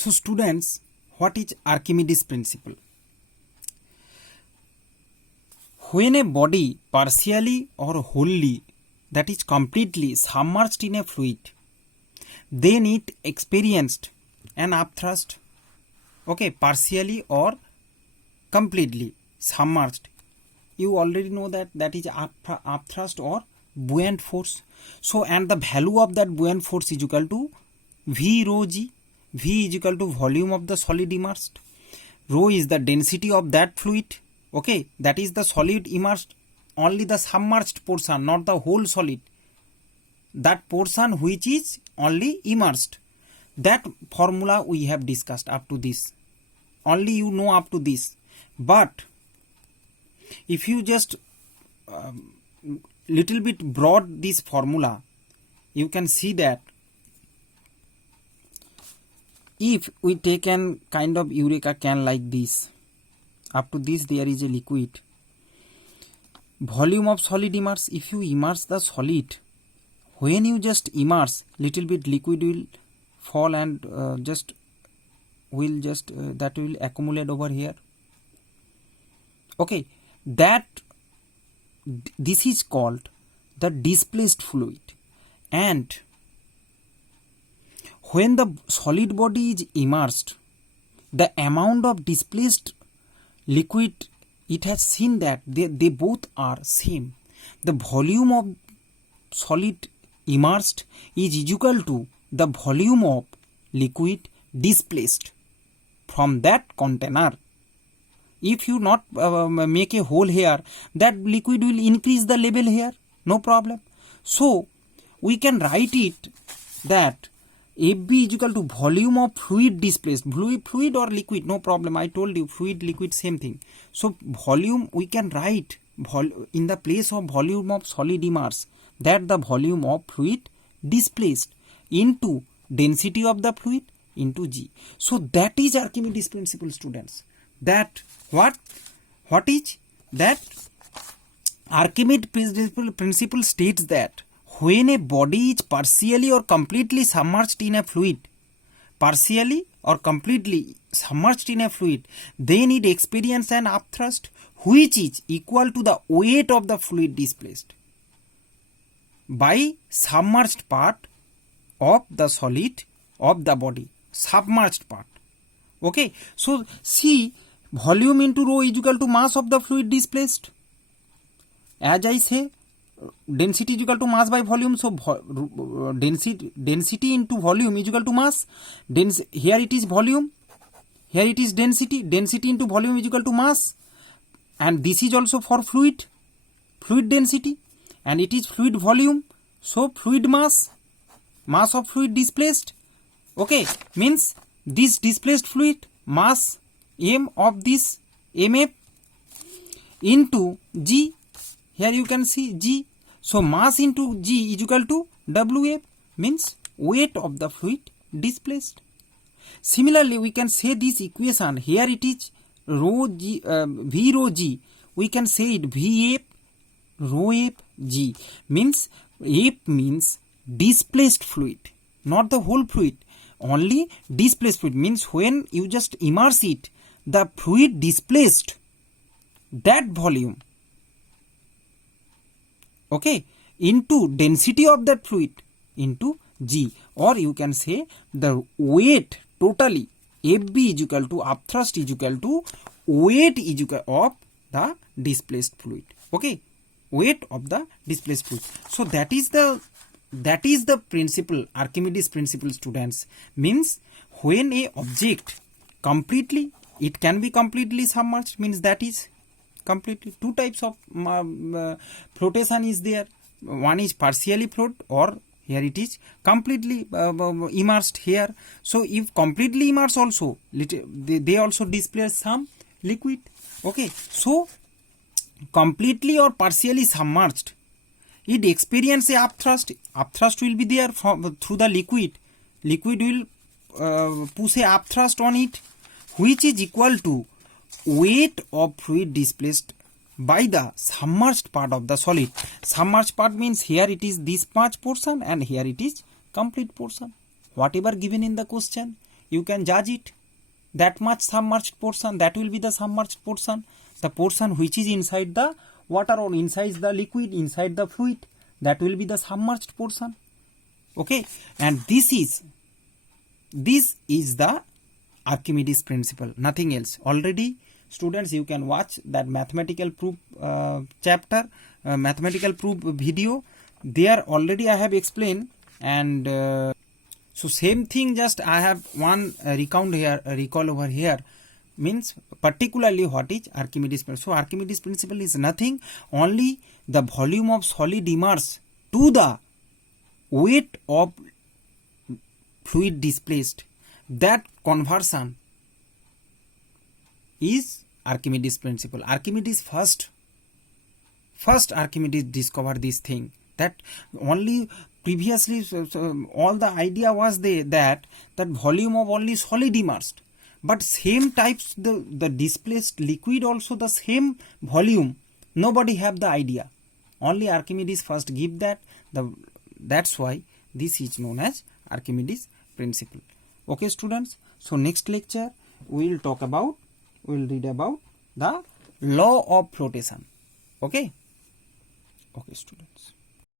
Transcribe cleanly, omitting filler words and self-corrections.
So students, what is Archimedes principle? When a body partially or wholly, that is completely submerged in a fluid, then it experienced an upthrust. Okay, partially or completely submerged. You already know that is upthrust or buoyant force. So, and the value of that buoyant force is equal to V rho g. V is equal to volume of the solid immersed. Rho is the density of that fluid. Okay, that is the solid immersed, only the submerged portion, not the whole solid. That portion which is only immersed. That formula we have discussed up to this. Only you know up to this. But if you just little bit broad this formula, you can see that if we take an kind of Eureka can like this, up to this there is a liquid. Volume of solid immerse, if you immerse the solid, when you just immerse, little bit liquid will fall and that will accumulate over here. Okay, this is called the displaced fluid. And when the solid body is immersed, the amount of displaced liquid, it has seen that they both are same. The volume of solid immersed is equal to the volume of liquid displaced from that container. If you not make a hole here, that liquid will increase the level here, no problem. So we can write it that FB is equal to volume of fluid displaced, fluid or liquid, no problem. I told you fluid, liquid, same thing. So volume we can write in the place of volume of solid immerse, that the volume of fluid displaced into density of the fluid into G. So that is Archimedes principle, students. That what is that? Archimedes principle states that when a body is partially or completely submerged in a fluid, then it experiences an upthrust which is equal to the weight of the fluid displaced by submerged part of the solid of the body, submerged part. Okay, so see, volume into rho is equal to mass of the fluid displaced. As I say, density is equal to mass by volume. So density into volume is equal to mass. Here it is volume, here it is density. Density into volume is equal to mass. And this is also for fluid density. And it is fluid volume. So fluid mass of fluid displaced. Okay, means this displaced fluid mass M of this MF into G. Here you can see G. So mass into G is equal to WF, means weight of the fluid displaced. Similarly, we can say this equation. Here it is rho G, V rho G. We can say it VF rho F G. Means F means displaced fluid, not the whole fluid. Only displaced fluid means when you just immerse it, the fluid displaced that volume, okay, into density of that fluid into G, or you can say the weight totally FB is equal to upthrust is equal to weight is equal of the displaced fluid. Okay, weight of the displaced fluid. So that is the principle, Archimedes principle, students. Means when a object completely, it can be completely submerged, means that is completely. Two types of flotation is there. One is partially float, or here it is completely immersed here. So if completely immersed also, they also display some liquid. Okay, so completely or partially submerged, it experiences a upthrust. Upthrust will be there through the liquid. Liquid will push a upthrust on it, which is equal to weight of fluid displaced by the submerged part of the solid. Submerged part means here it is this much portion and here it is complete portion. Whatever given in the question, you can judge it. That much submerged portion, that will be the submerged portion. The portion which is inside the water or inside the liquid, inside the fluid, that will be the submerged portion. Okay, and this is the Archimedes principle, nothing else. Already students, you can watch that mathematical proof chapter, mathematical proof video. There already I have explained, and so same thing, just I have one recall over here, means particularly what is Archimedes principle. So Archimedes principle is nothing, only the volume of solid immersed to the weight of fluid displaced. That conversion is Archimedes principle. Archimedes first Archimedes discovered this thing. That only previously all the idea was that volume of only solid immersed, but same types the displaced liquid also the same volume. Nobody have the idea. Only Archimedes first give that. That's why this is known as Archimedes principle. Okay, students. So next lecture we will read about the law of flotation. Okay. Okay, students.